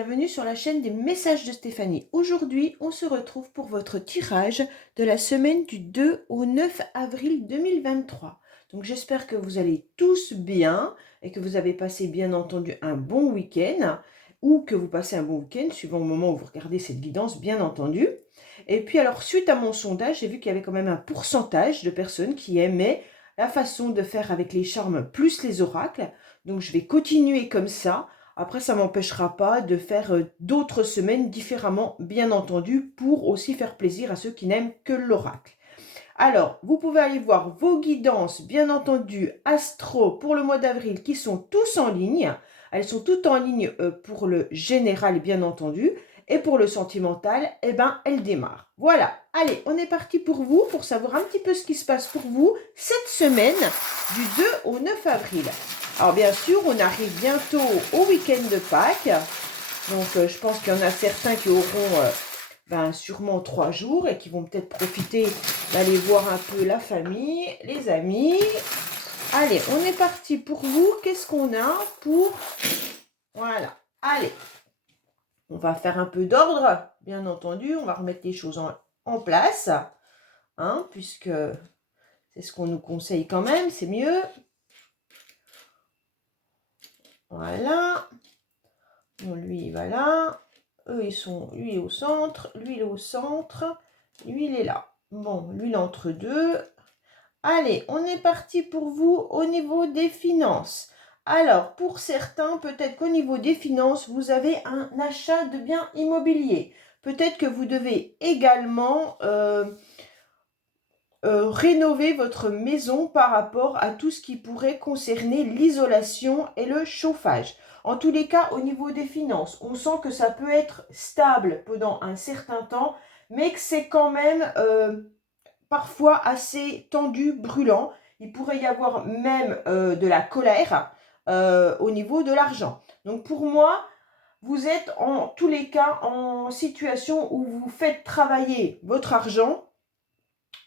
bienvenue sur la chaîne des messages de Stéphanie. Aujourd'hui, on se retrouve pour votre tirage de la semaine du 2 au 9 avril 2023. Donc j'espère que vous allez tous bien et que vous avez passé bien entendu un bon week-end ou que vous passez un bon week-end suivant le moment où vous regardez cette guidance bien entendu. Et puis alors suite à mon sondage, j'ai vu qu'il y avait quand même un pourcentage de personnes qui aimaient la façon de faire avec les charmes plus les oracles. Donc je vais continuer comme ça. Après, ça ne m'empêchera pas de faire d'autres semaines différemment, bien entendu, pour aussi faire plaisir à ceux qui n'aiment que l'oracle. Alors, vous pouvez aller voir vos guidances, bien entendu, astro pour le mois d'avril, qui sont tous en ligne. Elles sont toutes en ligne pour le général, bien entendu. Et pour le sentimental, eh ben, elles démarrent. Voilà, allez, on est parti pour vous, pour savoir un petit peu ce qui se passe pour vous cette semaine du 2 au 9 avril. Alors bien sûr, on arrive bientôt au week-end de Pâques. Donc je pense qu'il y en a certains qui auront sûrement 3 jours et qui vont peut-être profiter d'aller voir un peu la famille, les amis. Allez, on est parti pour vous. Qu'est-ce qu'on a pour... Voilà, allez. On va faire un peu d'ordre, bien entendu. On va remettre les choses en place, hein, puisque c'est ce qu'on nous conseille quand même, c'est mieux. Voilà. Bon, lui, il va là. Eux, ils sont... Lui, il est au centre. Lui, il est au centre. Lui, il est là. Bon, lui, il est entre deux. Allez, on est parti pour vous au niveau des finances. Alors, pour certains, peut-être qu'au niveau des finances, vous avez un achat de biens immobiliers. Peut-être que vous devez également rénover votre maison par rapport à tout ce qui pourrait concerner l'isolation et le chauffage. En tous les cas, au niveau des finances, on sent que ça peut être stable pendant un certain temps, mais que c'est quand même parfois assez tendu, brûlant. Il pourrait y avoir même de la colère au niveau de l'argent. Donc pour moi, vous êtes en tous les cas en situation où vous faites travailler votre argent.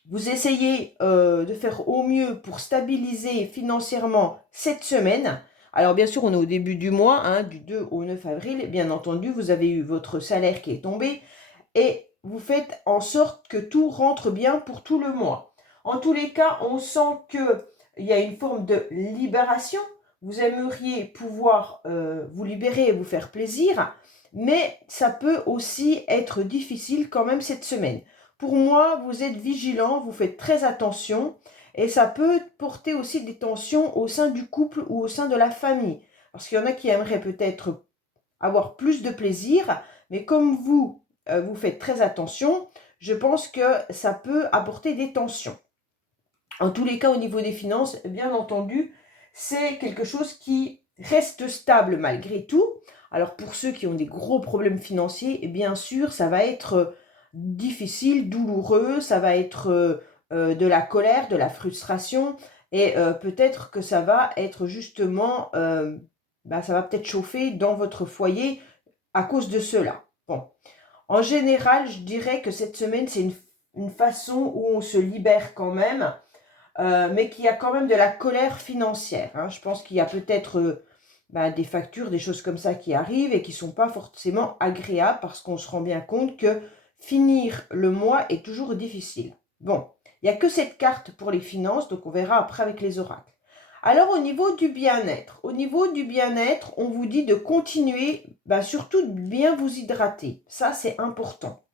Vous essayez de faire au mieux pour stabiliser financièrement cette semaine. Alors bien sûr, on est au début du mois, hein, du 2 au 9 avril. Bien entendu, vous avez eu votre salaire qui est tombé et vous faites en sorte que tout rentre bien pour tout le mois. En tous les cas, on sent qu'il y a une forme de libération. Vous aimeriez pouvoir vous libérer et vous faire plaisir, mais ça peut aussi être difficile quand même cette semaine. Pour moi, vous êtes vigilant, vous faites très attention et ça peut porter aussi des tensions au sein du couple ou au sein de la famille. Parce qu'il y en a qui aimeraient peut-être avoir plus de plaisir, mais comme vous, vous faites très attention, je pense que ça peut apporter des tensions. En tous les cas, au niveau des finances, bien entendu, c'est quelque chose qui reste stable malgré tout. Alors pour ceux qui ont des gros problèmes financiers, bien sûr, ça va être difficile, douloureux, ça va être de la colère, de la frustration, et peut-être que ça va être justement, ça va peut-être chauffer dans votre foyer à cause de cela. Bon, en général, je dirais que cette semaine, c'est une façon où on se libère quand même, mais qu'il y a quand même de la colère financière, hein. Je pense qu'il y a peut-être des factures, des choses comme ça qui arrivent et qui ne sont pas forcément agréables parce qu'on se rend bien compte que finir le mois est toujours difficile. Bon, il n'y a que cette carte pour les finances, donc on verra après avec les oracles. Alors au niveau du bien-être, on vous dit de continuer, surtout de bien vous hydrater. Ça, c'est important.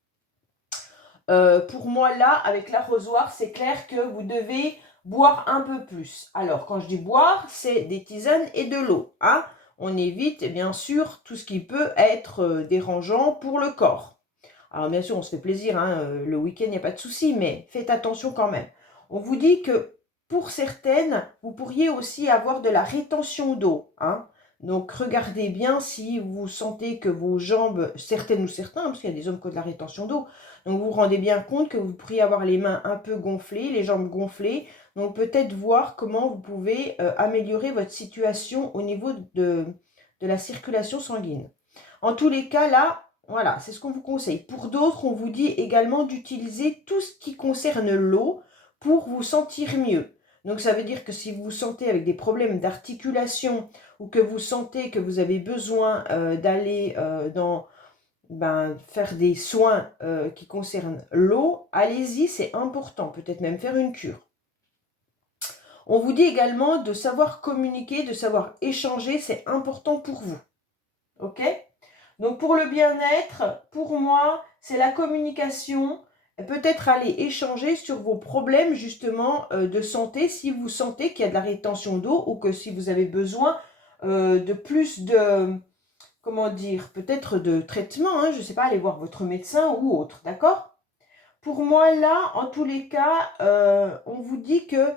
Pour moi, là, avec l'arrosoir, c'est clair que vous devez boire un peu plus. Alors, quand je dis boire, c'est des tisanes et de l'eau, hein. On évite, bien sûr, tout ce qui peut être dérangeant pour le corps. Alors, bien sûr, on se fait plaisir, hein, le week-end, il n'y a pas de souci, mais faites attention quand même. On vous dit que, pour certaines, vous pourriez aussi avoir de la rétention d'eau, hein. Donc, regardez bien si vous sentez que vos jambes, certaines ou certains, parce qu'il y a des hommes qui ont de la rétention d'eau, donc vous vous rendez bien compte que vous pourriez avoir les mains un peu gonflées, les jambes gonflées. Donc peut-être voir comment vous pouvez améliorer votre situation au niveau de la circulation sanguine. En tous les cas, là, voilà, c'est ce qu'on vous conseille. Pour d'autres, on vous dit également d'utiliser tout ce qui concerne l'eau pour vous sentir mieux. Donc ça veut dire que si vous vous sentez avec des problèmes d'articulation ou que vous sentez que vous avez besoin d'aller faire des soins qui concernent l'eau, allez-y, c'est important, peut-être même faire une cure. On vous dit également de savoir communiquer, de savoir échanger, c'est important pour vous. Ok? Donc pour le bien-être, pour moi, c'est la communication, peut-être aller échanger sur vos problèmes justement de santé, si vous sentez qu'il y a de la rétention d'eau ou que si vous avez besoin de plus de, comment dire, peut-être de traitement, hein, je ne sais pas, aller voir votre médecin ou autre, d'accord? Pour moi, là, en tous les cas, on vous dit que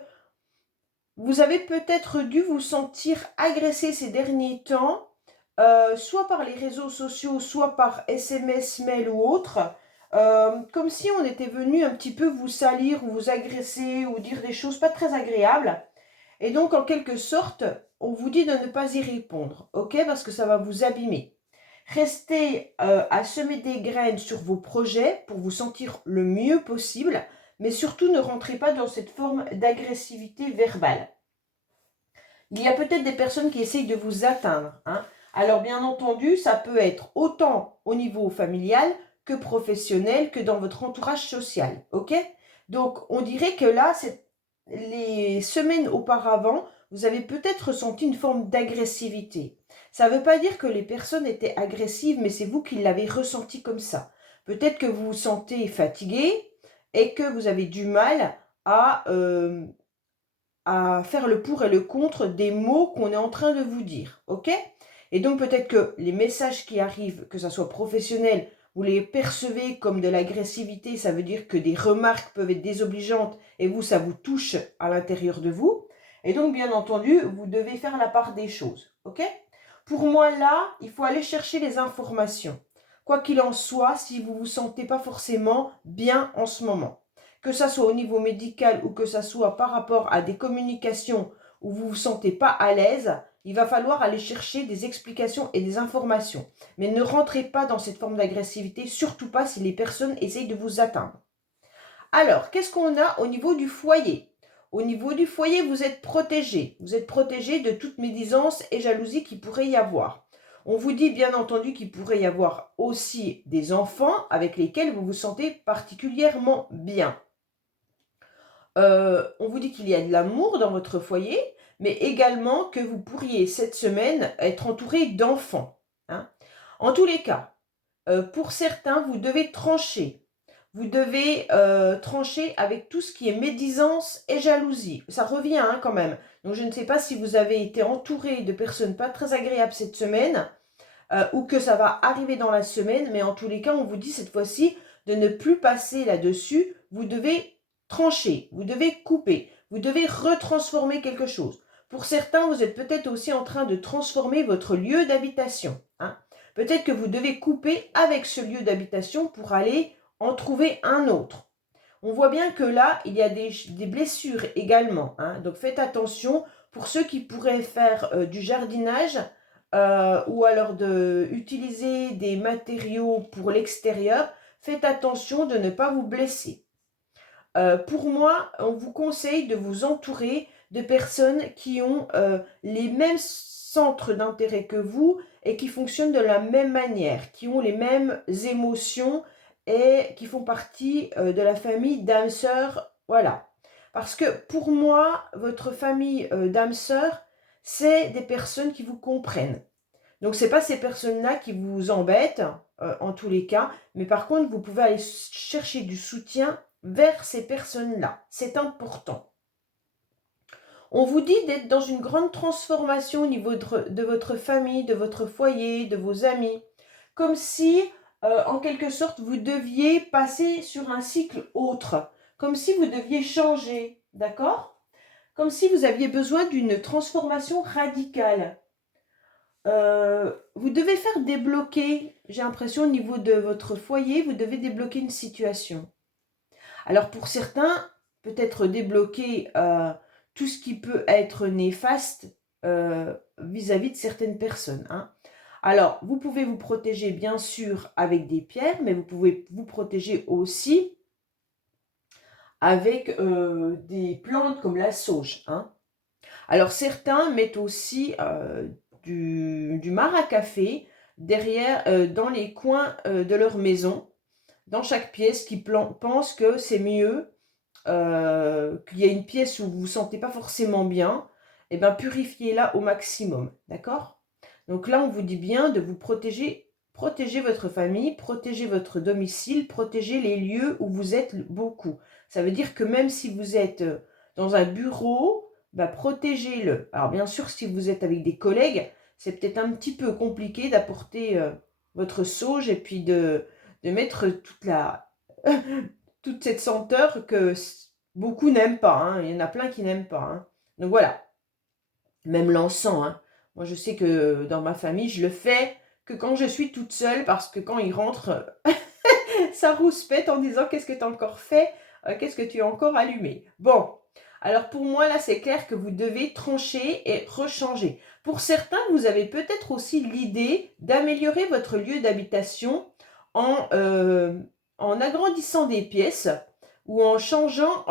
vous avez peut-être dû vous sentir agressé ces derniers temps, soit par les réseaux sociaux, soit par SMS, mail ou autre, comme si on était venu un petit peu vous salir ou vous agresser ou dire des choses pas très agréables. Et donc, en quelque sorte, on vous dit de ne pas y répondre, ok? Parce que ça va vous abîmer. Restez à semer des graines sur vos projets pour vous sentir le mieux possible, mais surtout ne rentrez pas dans cette forme d'agressivité verbale. Il y a peut-être des personnes qui essayent de vous atteindre, hein. Alors bien entendu, ça peut être autant au niveau familial que professionnel, que dans votre entourage social, ok? Donc on dirait que là, les semaines auparavant, vous avez peut-être ressenti une forme d'agressivité. Ça ne veut pas dire que les personnes étaient agressives, mais c'est vous qui l'avez ressenti comme ça. Peut-être que vous vous sentez fatigué et que vous avez du mal à faire le pour et le contre des mots qu'on est en train de vous dire, ok? Et donc peut-être que les messages qui arrivent, que ce soit professionnel, vous les percevez comme de l'agressivité, ça veut dire que des remarques peuvent être désobligeantes et vous, ça vous touche à l'intérieur de vous. Et donc, bien entendu, vous devez faire la part des choses, ok? Pour moi, là, il faut aller chercher les informations. Quoi qu'il en soit, si vous ne vous sentez pas forcément bien en ce moment, que ça soit au niveau médical ou que ça soit par rapport à des communications où vous ne vous sentez pas à l'aise, il va falloir aller chercher des explications et des informations. Mais ne rentrez pas dans cette forme d'agressivité, surtout pas si les personnes essayent de vous atteindre. Alors, qu'est-ce qu'on a au niveau du foyer? Au niveau du foyer, vous êtes protégé. Vous êtes protégé de toute médisance et jalousie qu'il pourrait y avoir. On vous dit bien entendu qu'il pourrait y avoir aussi des enfants avec lesquels vous vous sentez particulièrement bien. On vous dit qu'il y a de l'amour dans votre foyer, mais également que vous pourriez cette semaine être entouré d'enfants, hein. En tous les cas, pour certains, vous devez trancher. Vous devez trancher avec tout ce qui est médisance et jalousie. Ça revient hein, quand même. Donc je ne sais pas si vous avez été entouré de personnes pas très agréables cette semaine ou que ça va arriver dans la semaine, mais en tous les cas, on vous dit cette fois-ci de ne plus passer là-dessus. Vous devez trancher, vous devez couper, vous devez retransformer quelque chose. Pour certains, vous êtes peut-être aussi en train de transformer votre lieu d'habitation, hein. Peut-être que vous devez couper avec ce lieu d'habitation pour aller en trouver un autre. On voit bien que là, il y a des blessures également, hein. Donc faites attention pour ceux qui pourraient faire du jardinage ou alors utiliser des matériaux pour l'extérieur. Faites attention de ne pas vous blesser. Pour moi, on vous conseille de vous entourer de personnes qui ont les mêmes centres d'intérêt que vous et qui fonctionnent de la même manière, qui ont les mêmes émotions et qui font partie de la famille d'âmes sœurs. Voilà. Parce que pour moi, votre famille d'âmes sœurs, c'est des personnes qui vous comprennent. Donc, ce n'est pas ces personnes-là qui vous embêtent, en tous les cas, mais par contre, vous pouvez aller chercher du soutien vers ces personnes-là. C'est important. On vous dit d'être dans une grande transformation au niveau de votre famille, de votre foyer, de vos amis. Comme si, en quelque sorte, vous deviez passer sur un cycle autre. Comme si vous deviez changer, d'accord? Comme si vous aviez besoin d'une transformation radicale. Vous devez faire débloquer, j'ai l'impression au niveau de votre foyer, vous devez débloquer une situation. Alors pour certains, peut-être débloquer tout ce qui peut être néfaste vis-à-vis de certaines personnes, hein. Alors, vous pouvez vous protéger bien sûr avec des pierres, mais vous pouvez vous protéger aussi avec des plantes comme la sauge, hein. Alors certains mettent aussi du marc à café derrière, dans les coins de leur maison, dans chaque pièce, qui pensent que c'est mieux, qu'il y a une pièce où vous vous sentez pas forcément bien, et ben purifiez-la au maximum, d'accord? Donc là, on vous dit bien de vous protéger, protéger votre famille, protéger votre domicile, protéger les lieux où vous êtes beaucoup. Ça veut dire que même si vous êtes dans un bureau, bah, protégez-le. Alors bien sûr, si vous êtes avec des collègues, c'est peut-être un petit peu compliqué d'apporter votre sauge et puis de mettre toute cette senteur que beaucoup n'aiment pas, hein. Il y en a plein qui n'aiment pas, hein. Donc voilà, même l'encens, hein. Moi, je sais que dans ma famille, je le fais que quand je suis toute seule, parce que quand ils rentrent, ça rouspète en disant: «Qu'est-ce que tu as encore fait? Qu'est-ce que tu as encore allumé?» Bon, alors pour moi, là, c'est clair que vous devez trancher et rechanger. Pour certains, vous avez peut-être aussi l'idée d'améliorer votre lieu d'habitation en, en agrandissant des pièces ou en changeant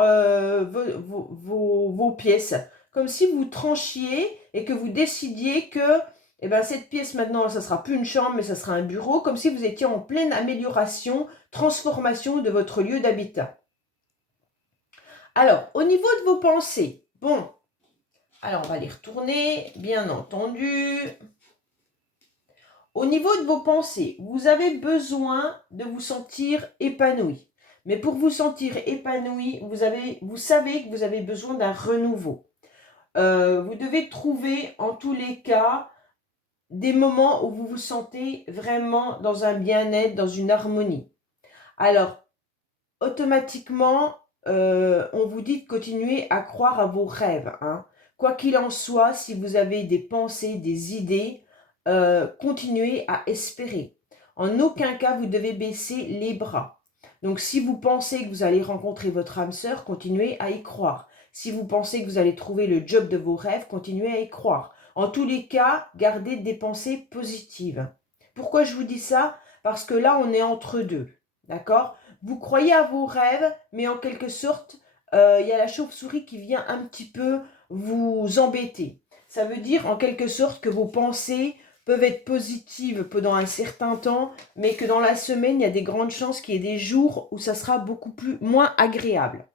vos pièces. Comme si vous tranchiez et que vous décidiez que eh ben, cette pièce maintenant, ça ne sera plus une chambre, mais ça sera un bureau, comme si vous étiez en pleine amélioration, transformation de votre lieu d'habitat. Alors, au niveau de vos pensées, bon, alors on va les retourner, bien entendu. Au niveau de vos pensées, vous avez besoin de vous sentir épanoui. Mais pour vous sentir épanoui, vous savez que vous avez besoin d'un renouveau. Vous devez trouver en tous les cas des moments où vous vous sentez vraiment dans un bien-être, dans une harmonie. Alors, automatiquement, on vous dit de continuer à croire à vos rêves, hein. Quoi qu'il en soit, si vous avez des pensées, des idées, continuez à espérer. En aucun cas, vous devez baisser les bras. Donc, si vous pensez que vous allez rencontrer votre âme sœur, continuez à y croire. Si vous pensez que vous allez trouver le job de vos rêves, continuez à y croire. En tous les cas, gardez des pensées positives. Pourquoi je vous dis ça? Parce que là, on est entre deux, d'accord? Vous croyez à vos rêves, mais en quelque sorte, il y a la chauve-souris qui vient un petit peu vous embêter. Ça veut dire en quelque sorte que vos pensées peuvent être positives pendant un certain temps, mais que dans la semaine, il y a des grandes chances qu'il y ait des jours où ça sera beaucoup moins agréable.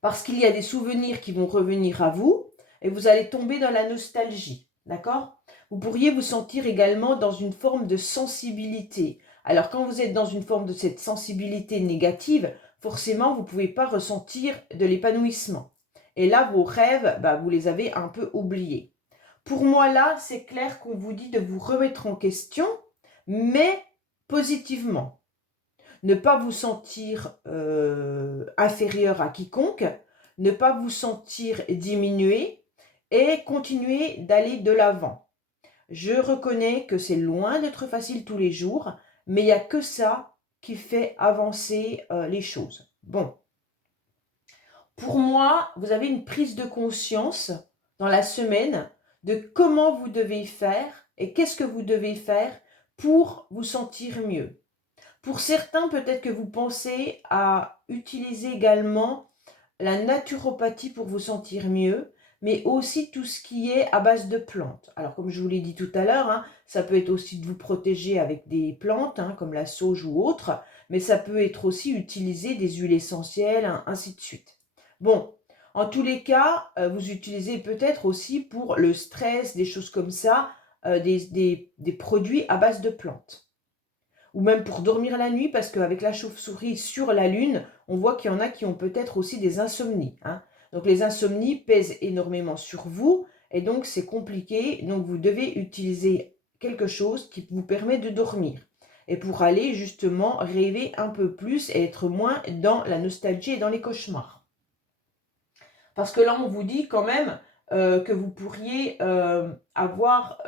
Parce qu'il y a des souvenirs qui vont revenir à vous et vous allez tomber dans la nostalgie, d'accord? Vous pourriez vous sentir également dans une forme de sensibilité. Alors quand vous êtes dans une forme de cette sensibilité négative, forcément vous ne pouvez pas ressentir de l'épanouissement. Et là, vos rêves, bah, vous les avez un peu oubliés. Pour moi, là, c'est clair qu'on vous dit de vous remettre en question, mais positivement. Ne pas vous sentir inférieur à quiconque, ne pas vous sentir diminué et continuer d'aller de l'avant. Je reconnais que c'est loin d'être facile tous les jours, mais il n'y a que ça qui fait avancer les choses. Bon, pour moi, vous avez une prise de conscience dans la semaine de comment vous devez faire et qu'est-ce que vous devez faire pour vous sentir mieux. Pour certains, peut-être que vous pensez à utiliser également la naturopathie pour vous sentir mieux, mais aussi tout ce qui est à base de plantes. Alors, comme je vous l'ai dit tout à l'heure, hein, ça peut être aussi de vous protéger avec des plantes, hein, comme la sauge ou autre, mais ça peut être aussi utiliser des huiles essentielles, hein, ainsi de suite. Bon, en tous les cas, vous utilisez peut-être aussi pour le stress, des choses comme ça, des produits à base de plantes. Ou même pour dormir la nuit, parce qu'avec la chauve-souris sur la Lune, on voit qu'il y en a qui ont peut-être aussi des insomnies, hein. Donc les insomnies pèsent énormément sur vous, et donc c'est compliqué. Donc vous devez utiliser quelque chose qui vous permet de dormir. Et pour aller justement rêver un peu plus et être moins dans la nostalgie et dans les cauchemars. Parce que là, on vous dit quand même que vous pourriez avoir,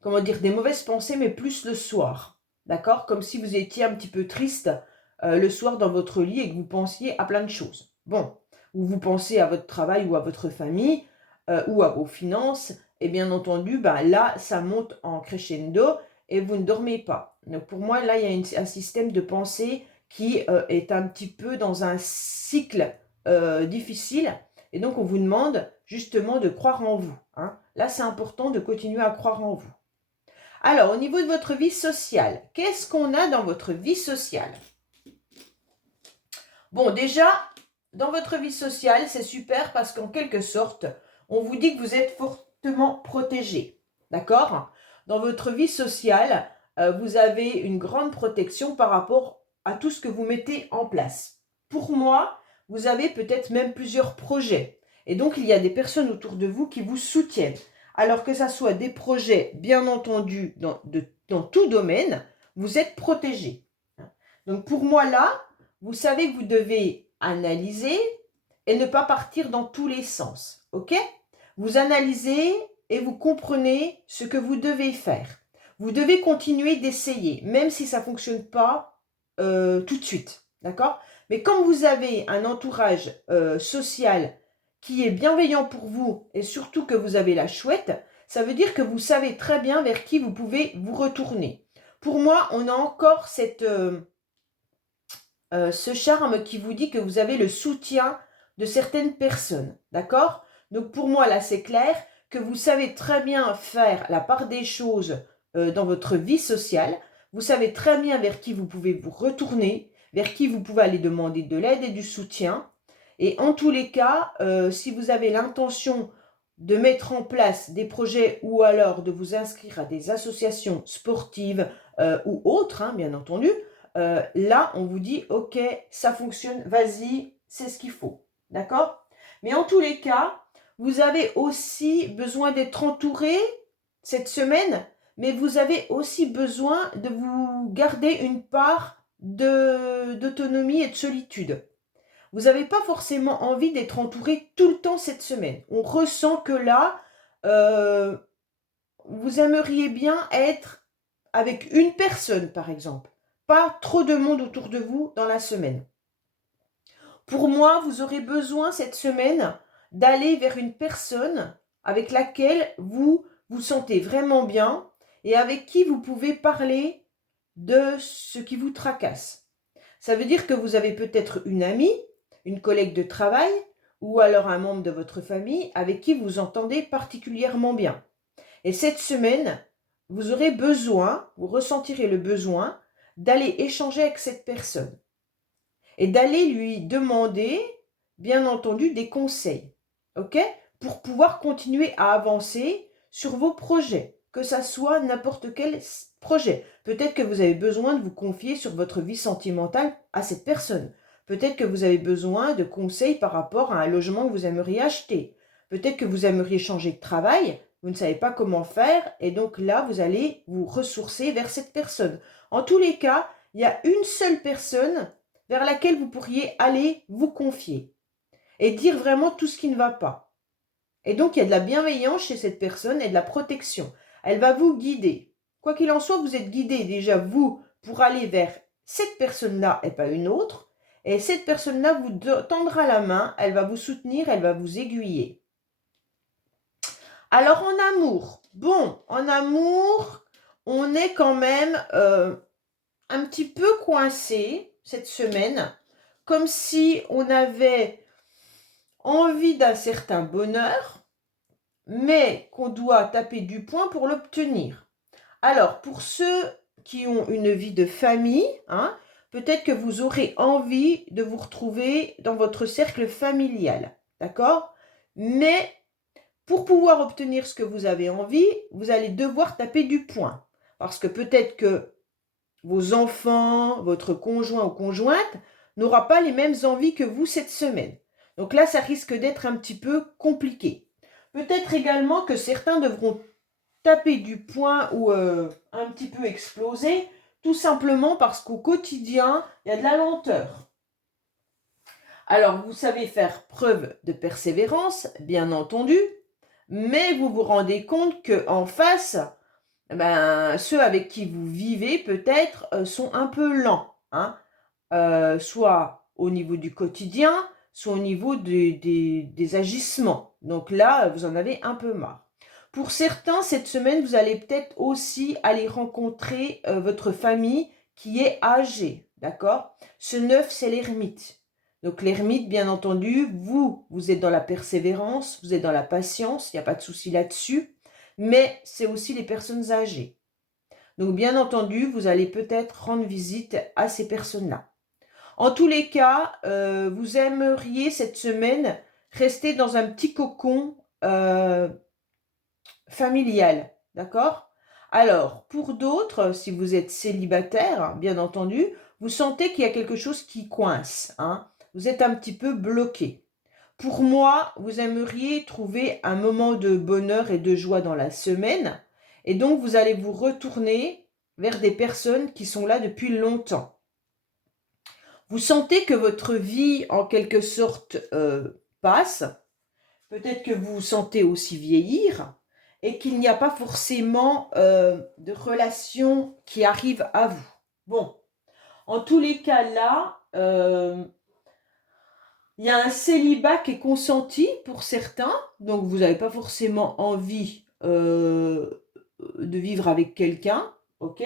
comment dire, des mauvaises pensées, mais plus le soir. D'accord? Comme si vous étiez un petit peu triste le soir dans votre lit et que vous pensiez à plein de choses. Bon, ou vous pensez à votre travail ou à votre famille ou à vos finances, et bien entendu, ben là, ça monte en crescendo et vous ne dormez pas. Donc pour moi, là, il y a un système de pensée qui est un petit peu dans un cycle difficile. Et donc, on vous demande justement de croire en vous, hein. Là, c'est important de continuer à croire en vous. Alors, au niveau de votre vie sociale, qu'est-ce qu'on a dans votre vie sociale? Bon, déjà, dans votre vie sociale, c'est super parce qu'en quelque sorte, on vous dit que vous êtes fortement protégé. D'accord? Dans votre vie sociale, vous avez une grande protection par rapport à tout ce que vous mettez en place. Pour moi, vous avez peut-être même plusieurs projets. Et donc, il y a des personnes autour de vous qui vous soutiennent. Alors que ça soit des projets, bien entendu, dans tout domaine, vous êtes protégé. Donc, pour moi, là, vous savez que vous devez analyser et ne pas partir dans tous les sens. OK? Vous analysez et vous comprenez ce que vous devez faire. Vous devez continuer d'essayer, même si ça ne fonctionne pas tout de suite. D'accord? Mais comme vous avez un entourage social qui est bienveillant pour vous et surtout que vous avez la chouette, ça veut dire que vous savez très bien vers qui vous pouvez vous retourner. Pour moi, on a encore ce charme qui vous dit que vous avez le soutien de certaines personnes. D'accord? Donc pour moi, là, c'est clair que vous savez très bien faire la part des choses dans votre vie sociale. Vous savez très bien vers qui vous pouvez vous retourner, vers qui vous pouvez aller demander de l'aide et du soutien. Et en tous les cas, si vous avez l'intention de mettre en place des projets ou alors de vous inscrire à des associations sportives ou autres, hein, bien entendu, là, on vous dit, OK, ça fonctionne, vas-y, c'est ce qu'il faut. D'accord? Mais en tous les cas, vous avez aussi besoin d'être entouré cette semaine, mais vous avez aussi besoin de vous garder une part d'autonomie et de solitude. Vous n'avez pas forcément envie d'être entouré tout le temps cette semaine. On ressent que là, vous aimeriez bien être avec une personne, par exemple. Pas trop de monde autour de vous dans la semaine. Pour moi, vous aurez besoin cette semaine d'aller vers une personne avec laquelle vous vous sentez vraiment bien et avec qui vous pouvez parler de ce qui vous tracasse. Ça veut dire que vous avez peut-être une amie, une collègue de travail ou alors un membre de votre famille avec qui vous entendez particulièrement bien. Et cette semaine, vous aurez besoin, vous ressentirez le besoin d'aller échanger avec cette personne et d'aller lui demander, bien entendu, des conseils, ok? Pour pouvoir continuer à avancer sur vos projets, que ça soit n'importe quel projet. Peut-être que vous avez besoin de vous confier sur votre vie sentimentale à cette personne. Peut-être que vous avez besoin de conseils par rapport à un logement que vous aimeriez acheter. Peut-être que vous aimeriez changer de travail, vous ne savez pas comment faire, et donc là, vous allez vous ressourcer vers cette personne. En tous les cas, il y a une seule personne vers laquelle vous pourriez aller vous confier et dire vraiment tout ce qui ne va pas. Et donc, il y a de la bienveillance chez cette personne et de la protection. Elle va vous guider. Quoi qu'il en soit, vous êtes guidé déjà, vous, pour aller vers cette personne-là et pas une autre. Et cette personne-là vous tendra la main, elle va vous soutenir, elle va vous aiguiller. Alors, en amour. Bon, en amour, on est quand même un petit peu coincé cette semaine, comme si on avait envie d'un certain bonheur, mais qu'on doit taper du poing pour l'obtenir. Alors, pour ceux qui ont une vie de famille, hein, peut-être que vous aurez envie de vous retrouver dans votre cercle familial, d'accord? Mais pour pouvoir obtenir ce que vous avez envie, vous allez devoir taper du poing. Parce que peut-être que vos enfants, votre conjoint ou conjointe n'aura pas les mêmes envies que vous cette semaine. Donc là, ça risque d'être un petit peu compliqué. Peut-être également que certains devront taper du poing ou un petit peu exploser, tout simplement parce qu'au quotidien, il y a de la lenteur. Alors, vous savez faire preuve de persévérance, bien entendu, mais vous vous rendez compte qu'en face, ceux avec qui vous vivez peut-être sont un peu lents, hein, soit au niveau du quotidien, soit au niveau des agissements. Donc là, vous en avez un peu marre. Pour certains, cette semaine, vous allez peut-être aussi aller rencontrer votre famille qui est âgée, d'accord? Ce 9, c'est l'ermite. Donc l'ermite, bien entendu, vous êtes dans la persévérance, vous êtes dans la patience, il n'y a pas de souci là-dessus, mais c'est aussi les personnes âgées. Donc bien entendu, vous allez peut-être rendre visite à ces personnes-là. En tous les cas, vous aimeriez cette semaine rester dans un petit cocon familial, d'accord? Alors, pour d'autres, si vous êtes célibataire, bien entendu, vous sentez qu'il y a quelque chose qui coince, hein? Vous êtes un petit peu bloqué. Pour moi, vous aimeriez trouver un moment de bonheur et de joie dans la semaine, et donc vous allez vous retourner vers des personnes qui sont là depuis longtemps. Vous sentez que votre vie, en quelque sorte, passe. Peut-être que vous vous sentez aussi vieillir et qu'il n'y a pas forcément de relation qui arrive à vous. Bon, en tous les cas, là, il y a un célibat qui est consenti pour certains, donc vous n'avez pas forcément envie de vivre avec quelqu'un, ok?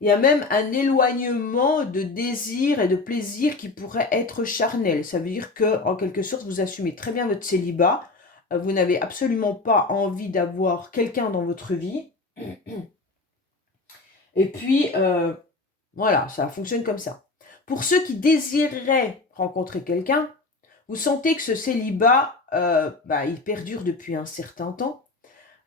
Il y a même un éloignement de désir et de plaisir qui pourrait être charnel. Ça veut dire que, en quelque sorte, vous assumez très bien votre célibat. Vous n'avez absolument pas envie d'avoir quelqu'un dans votre vie. Et puis, voilà, ça fonctionne comme ça. Pour ceux qui désireraient rencontrer quelqu'un, vous sentez que ce célibat, il perdure depuis un certain temps.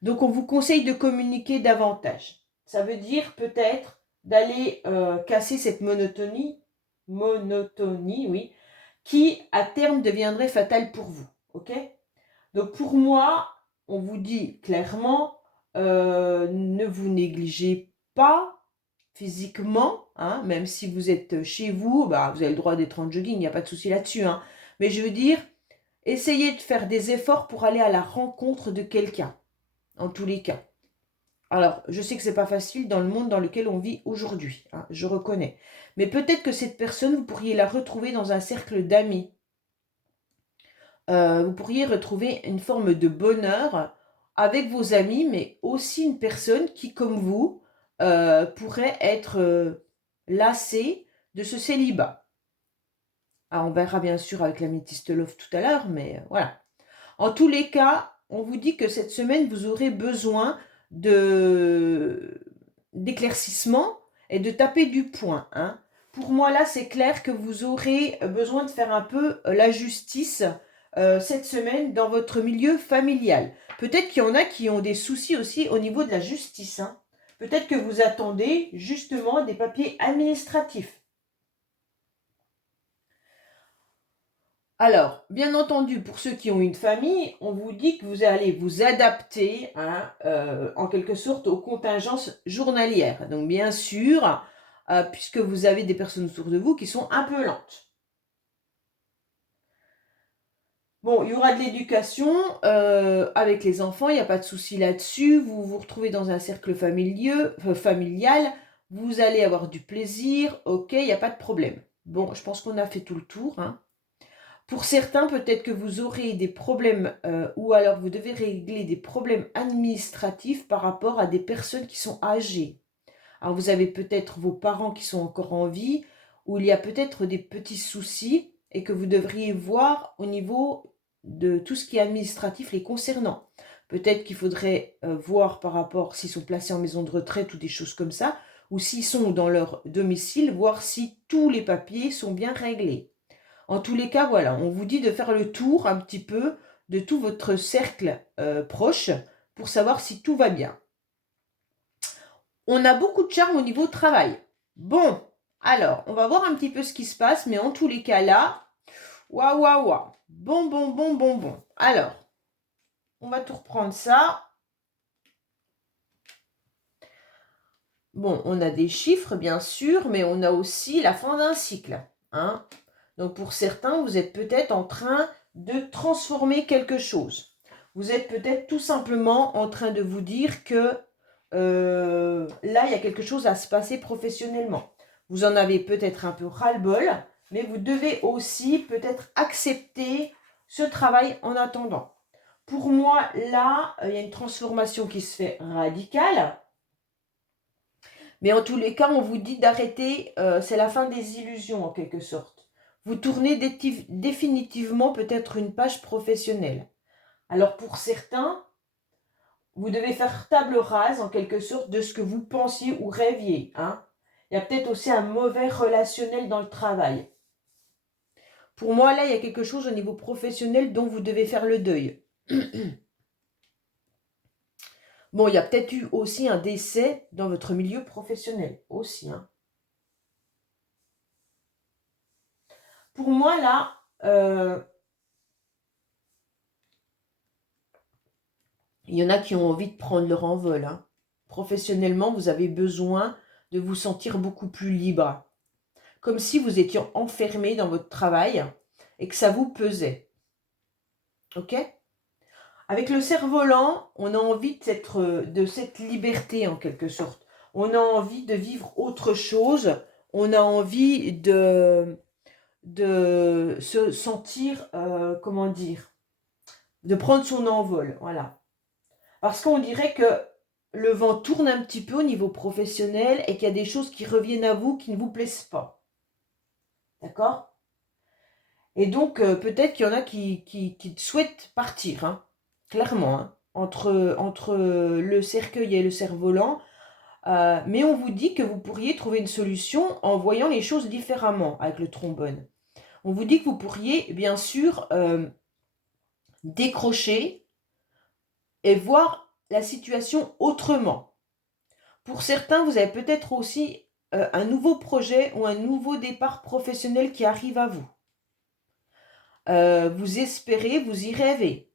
Donc, on vous conseille de communiquer davantage. Ça veut dire peut-être d'aller casser cette monotonie, oui, qui à terme deviendrait fatale pour vous. Ok? Donc, pour moi, on vous dit clairement, ne vous négligez pas physiquement, hein, même si vous êtes chez vous, vous avez le droit d'être en jogging, il n'y a pas de souci là-dessus. Hein. Mais je veux dire, essayez de faire des efforts pour aller à la rencontre de quelqu'un, en tous les cas. Alors, je sais que c'est pas facile dans le monde dans lequel on vit aujourd'hui, hein, je reconnais. Mais peut-être que cette personne, vous pourriez la retrouver dans un cercle d'amis. Vous pourriez retrouver une forme de bonheur avec vos amis, mais aussi une personne qui, comme vous, pourrait être lassée de ce célibat. Ah, on verra bien sûr avec l'améthyste love tout à l'heure, mais voilà. En tous les cas, on vous dit que cette semaine, vous aurez besoin d'éclaircissement et de taper du poing. Hein. Pour moi, là, c'est clair que vous aurez besoin de faire un peu la justice cette semaine dans votre milieu familial. Peut-être qu'il y en a qui ont des soucis aussi au niveau de la justice. Hein. Peut-être que vous attendez justement des papiers administratifs. Alors, bien entendu, pour ceux qui ont une famille, on vous dit que vous allez vous adapter, hein, en quelque sorte, aux contingences journalières. Donc, bien sûr, puisque vous avez des personnes autour de vous qui sont un peu lentes. Bon, il y aura de l'éducation avec les enfants, il n'y a pas de souci là-dessus. Vous vous retrouvez dans un cercle familial, vous allez avoir du plaisir, ok, il n'y a pas de problème. Bon, je pense qu'on a fait tout le tour, hein. Pour certains, peut-être que vous aurez des problèmes ou alors vous devez régler des problèmes administratifs par rapport à des personnes qui sont âgées. Alors vous avez peut-être vos parents qui sont encore en vie ou il y a peut-être des petits soucis et que vous devriez voir au niveau de tout ce qui est administratif les concernant. Peut-être qu'il faudrait voir par rapport s'ils sont placés en maison de retraite ou des choses comme ça, ou s'ils sont dans leur domicile, voir si tous les papiers sont bien réglés. En tous les cas, voilà, on vous dit de faire le tour un petit peu de tout votre cercle proche pour savoir si tout va bien. On a beaucoup de charme au niveau travail. Bon, alors, on va voir un petit peu ce qui se passe, mais en tous les cas là, waouh, waouh, waouh. Bon. Alors, on va tout reprendre ça. Bon, on a des chiffres, bien sûr, mais on a aussi la fin d'un cycle. Hein. Donc, pour certains, vous êtes peut-être en train de transformer quelque chose. Vous êtes peut-être tout simplement en train de vous dire que là, il y a quelque chose à se passer professionnellement. Vous en avez peut-être un peu ras-le-bol, mais vous devez aussi peut-être accepter ce travail en attendant. Pour moi, là, il y a une transformation qui se fait radicale. Mais en tous les cas, on vous dit d'arrêter, c'est la fin des illusions en quelque sorte. Vous tournez définitivement peut-être une page professionnelle. Alors pour certains, vous devez faire table rase en quelque sorte de ce que vous pensiez ou rêviez, hein. Il y a peut-être aussi un mauvais relationnel dans le travail. Pour moi, là, il y a quelque chose au niveau professionnel dont vous devez faire le deuil. Bon, il y a peut-être eu aussi un décès dans votre milieu professionnel, aussi, hein. Pour moi, là, il y en a qui ont envie de prendre leur envol, hein. Professionnellement, vous avez besoin de vous sentir beaucoup plus libre. Comme si vous étiez enfermé dans votre travail et que ça vous pesait. Ok? Avec le cerf-volant, on a envie de cette liberté en quelque sorte. On a envie de vivre autre chose. On a envie de se sentir, comment dire, de prendre son envol. Voilà. Parce qu'on dirait que le vent tourne un petit peu au niveau professionnel et qu'il y a des choses qui reviennent à vous qui ne vous plaisent pas. D'accord? Et donc, peut-être qu'il y en a qui souhaitent partir, hein, clairement, hein, entre le cercueil et le cerf-volant. Mais on vous dit que vous pourriez trouver une solution en voyant les choses différemment avec le trombone. On vous dit que vous pourriez, bien sûr, décrocher et voir la situation autrement. Pour certains, vous avez peut-être aussi un nouveau projet ou un nouveau départ professionnel qui arrive à vous. Vous espérez, vous y rêvez.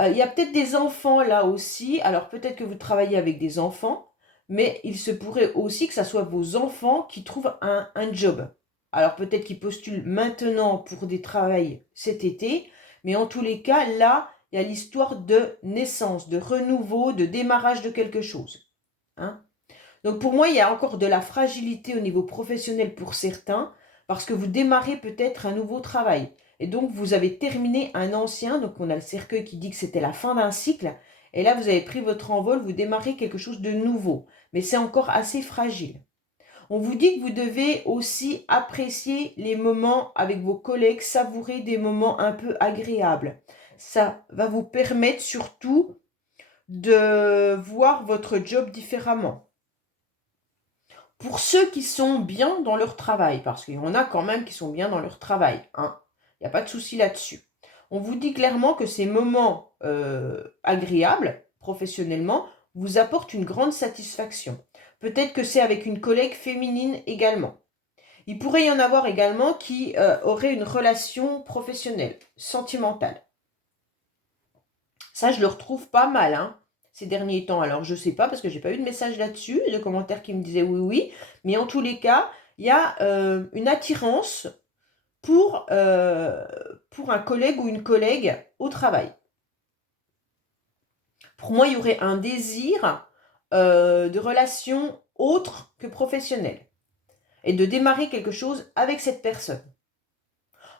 Il y a peut-être des enfants là aussi. Alors peut-être que vous travaillez avec des enfants, mais il se pourrait aussi que ce soit vos enfants qui trouvent un job. Alors peut-être qu'ils postulent maintenant pour des travails cet été, mais en tous les cas, là, il y a l'histoire de naissance, de renouveau, de démarrage de quelque chose, hein. Donc pour moi, il y a encore de la fragilité au niveau professionnel pour certains, parce que vous démarrez peut-être un nouveau travail. Et donc vous avez terminé un ancien, donc on a le cercueil qui dit que c'était la fin d'un cycle, et là vous avez pris votre envol, vous démarrez quelque chose de nouveau. Mais c'est encore assez fragile. On vous dit que vous devez aussi apprécier les moments avec vos collègues, savourer des moments un peu agréables. Ça va vous permettre surtout de voir votre job différemment. Pour ceux qui sont bien dans leur travail, parce qu'il y en a quand même qui sont bien dans leur travail, hein, il n'y a pas de souci là-dessus. On vous dit clairement que ces moments agréables, professionnellement, vous apportent une grande satisfaction. Peut-être que c'est avec une collègue féminine également. Il pourrait y en avoir également qui auraient une relation professionnelle, sentimentale. Ça, je le retrouve pas mal, hein, ces derniers temps. Alors, je sais pas, parce que j'ai pas eu de message là-dessus, de commentaires qui me disaient oui, oui. Mais en tous les cas, il y a une attirance pour un collègue ou une collègue au travail. Pour moi, il y aurait un désir de relation autre que professionnelle. Et de démarrer quelque chose avec cette personne.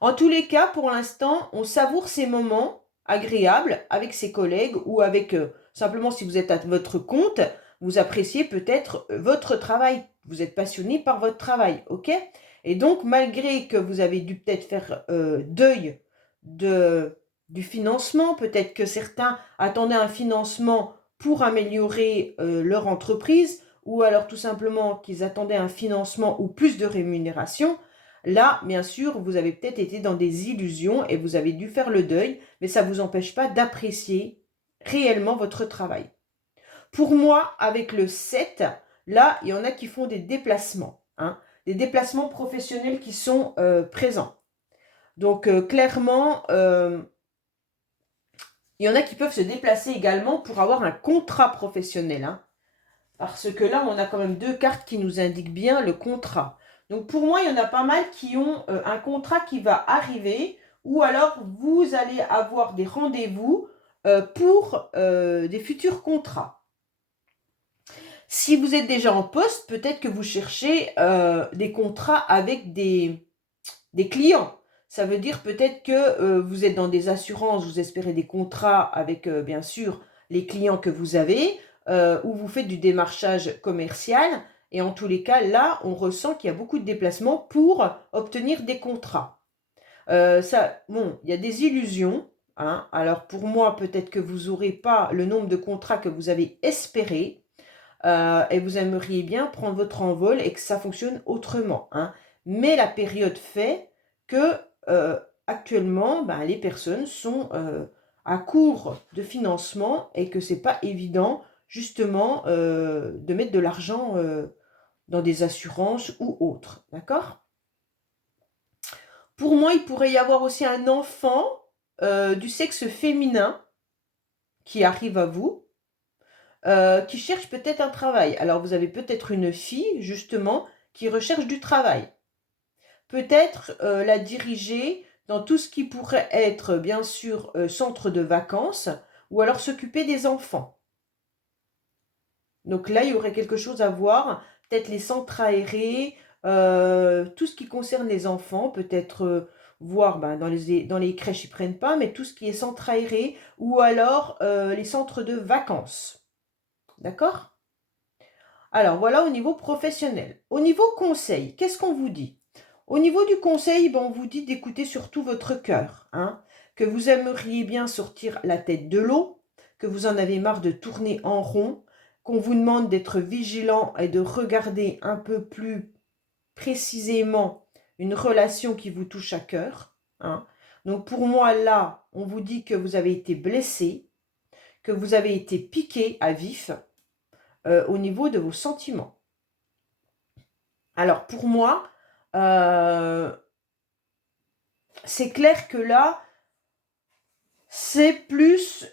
En tous les cas, pour l'instant, on savoure ces moments agréables avec ses collègues ou avec, simplement si vous êtes à votre compte, vous appréciez peut-être votre travail. Vous êtes passionné par votre travail, ok? Et donc, malgré que vous avez dû peut-être faire deuil du financement, peut-être que certains attendaient un financement pour améliorer leur entreprise, ou alors tout simplement qu'ils attendaient un financement ou plus de rémunération. Là, bien sûr, vous avez peut-être été dans des illusions et vous avez dû faire le deuil, mais ça ne vous empêche pas d'apprécier réellement votre travail. Pour moi, avec le 7, là, il y en a qui font des déplacements, hein, des déplacements professionnels qui sont présents. Donc, clairement, il y en a qui peuvent se déplacer également pour avoir un contrat professionnel, hein, parce que là, on a quand même deux cartes qui nous indiquent bien le contrat. Donc pour moi, il y en a pas mal qui ont un contrat qui va arriver, ou alors vous allez avoir des rendez-vous pour des futurs contrats. Si vous êtes déjà en poste, peut-être que vous cherchez des contrats avec des clients. Ça veut dire peut-être que vous êtes dans des assurances, vous espérez des contrats avec, bien sûr, les clients que vous avez. où vous faites du démarchage commercial. Et en tous les cas, là, on ressent qu'il y a beaucoup de déplacements pour obtenir des contrats. Bon, il y a des illusions, hein. Alors pour moi, peut-être que vous n'aurez pas le nombre de contrats que vous avez espéré, et vous aimeriez bien prendre votre envol et que ça fonctionne autrement, hein. Mais la période fait que actuellement, ben, les personnes sont à court de financement et que c'est pas évident justement de mettre de l'argent dans des assurances ou autres, d'accord? Pour moi, il pourrait y avoir aussi un enfant du sexe féminin qui arrive à vous, qui cherche peut-être un travail. Alors, vous avez peut-être une fille, justement, qui recherche du travail. Peut-être la diriger dans tout ce qui pourrait être, bien sûr, centre de vacances, ou alors s'occuper des enfants. Donc là, il y aurait quelque chose à voir, peut-être les centres aérés, tout ce qui concerne les enfants, peut-être voir, ben, dans les crèches, ils prennent pas, mais tout ce qui est centre aéré, ou alors les centres de vacances. D'accord? Alors voilà au niveau professionnel. Au niveau conseil, qu'est-ce qu'on vous dit? Au niveau du conseil, ben, on vous dit d'écouter surtout votre cœur, hein, que vous aimeriez bien sortir la tête de l'eau, que vous en avez marre de tourner en rond, qu'on vous demande d'être vigilant et de regarder un peu plus précisément une relation qui vous touche à cœur, hein. Donc pour moi là, on vous dit que vous avez été blessé, que vous avez été piqué à vif au niveau de vos sentiments. Alors pour moi, c'est clair que là, c'est plus,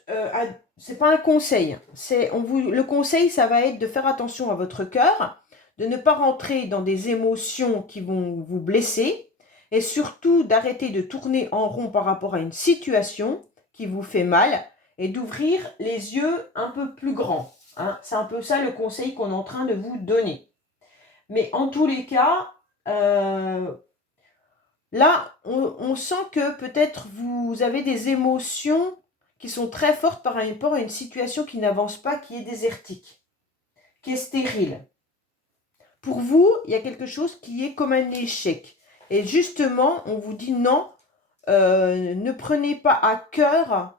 c'est pas un conseil. Le conseil, ça va être de faire attention à votre cœur, de ne pas rentrer dans des émotions qui vont vous blesser, et surtout d'arrêter de tourner en rond par rapport à une situation qui vous fait mal, et d'ouvrir les yeux un peu plus grands, hein. C'est un peu ça le conseil qu'on est en train de vous donner. Mais en tous les cas, là, on sent que peut-être vous avez des émotions qui sont très fortes par rapport à une situation qui n'avance pas, qui est désertique, qui est stérile. Pour vous, il y a quelque chose qui est comme un échec. Et justement, on vous dit non, ne prenez pas à cœur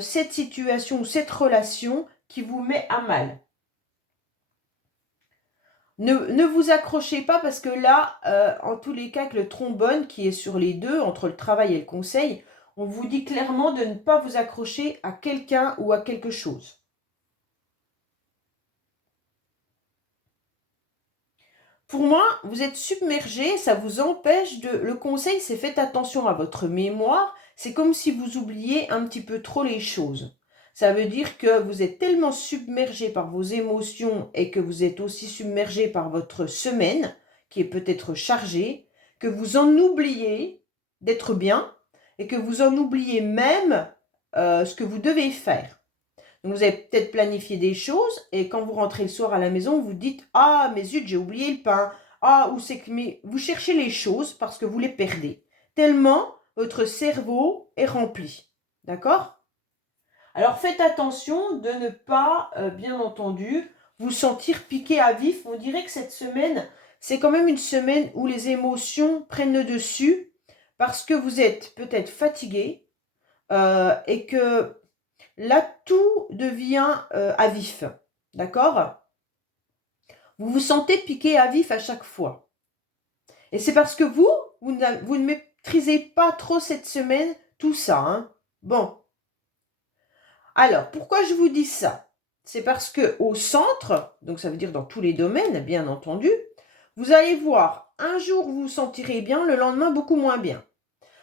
cette situation ou cette relation qui vous met à mal. Ne vous accrochez pas parce que là, en tous les cas, que le trombone qui est sur les deux, entre le travail et le conseil, on vous dit clairement de ne pas vous accrocher à quelqu'un ou à quelque chose. Pour moi, vous êtes submergé, ça vous empêche de... Le conseil, c'est faites attention à votre mémoire. C'est comme si vous oubliez un petit peu trop les choses. Ça veut dire que vous êtes tellement submergé par vos émotions et que vous êtes aussi submergé par votre semaine, qui est peut-être chargée, que vous en oubliez d'être bien et que vous en oubliez même ce que vous devez faire. Donc vous avez peut-être planifié des choses et quand vous rentrez le soir à la maison, vous dites « Ah, mais zut, j'ai oublié le pain. Ah, où c'est que... » Mais vous cherchez les choses parce que vous les perdez. Tellement votre cerveau est rempli. D'accord? Alors faites attention de ne pas, bien entendu, vous sentir piqué à vif. On dirait que cette semaine, c'est quand même une semaine où les émotions prennent le dessus parce que vous êtes peut-être fatigué et que là, tout devient à vif. D'accord? Vous vous sentez piqué à vif à chaque fois. Et c'est parce que vous ne maîtrisez pas trop cette semaine tout ça, hein. Bon. Alors, pourquoi je vous dis ça? C'est parce que au centre, donc ça veut dire dans tous les domaines, bien entendu, vous allez voir, un jour vous vous sentirez bien, le lendemain beaucoup moins bien.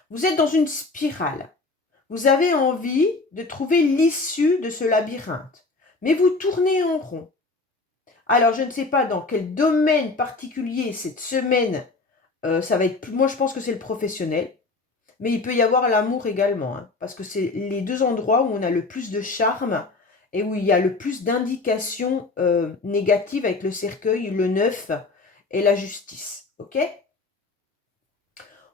Vous êtes dans une spirale. Vous avez envie de trouver l'issue de ce labyrinthe, mais vous tournez en rond. Alors, je ne sais pas dans quel domaine particulier cette semaine, ça va être... Moi, je pense que c'est le professionnel, mais il peut y avoir l'amour également, hein, parce que c'est les deux endroits où on a le plus de charme et où il y a le plus d'indications négatives avec le cercueil, le 9 et la justice. Ok?